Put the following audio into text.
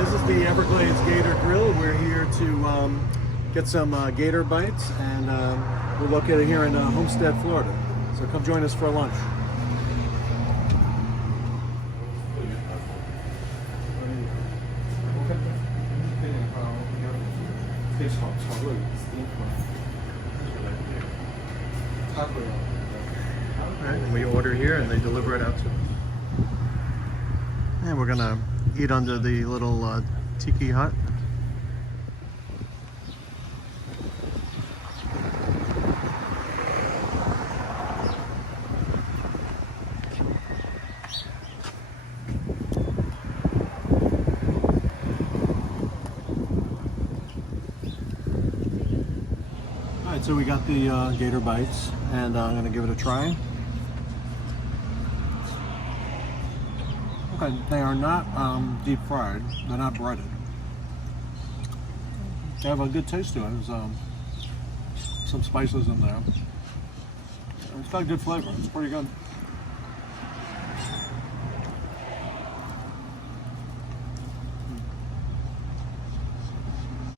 This is the Everglades Gator Grill. We're here to get some gator bites, and we're located here in Homestead, Florida. So come join us for lunch. Alright, and we order here and they deliver it out to us. And we're gonna eat under the little tiki hut. Alright, so we got the gator bites, and I'm gonna give it a try. Okay, they are not deep fried. They're not breaded. They have a good taste to it. There's some spices in there. It's got a good flavor. It's pretty good.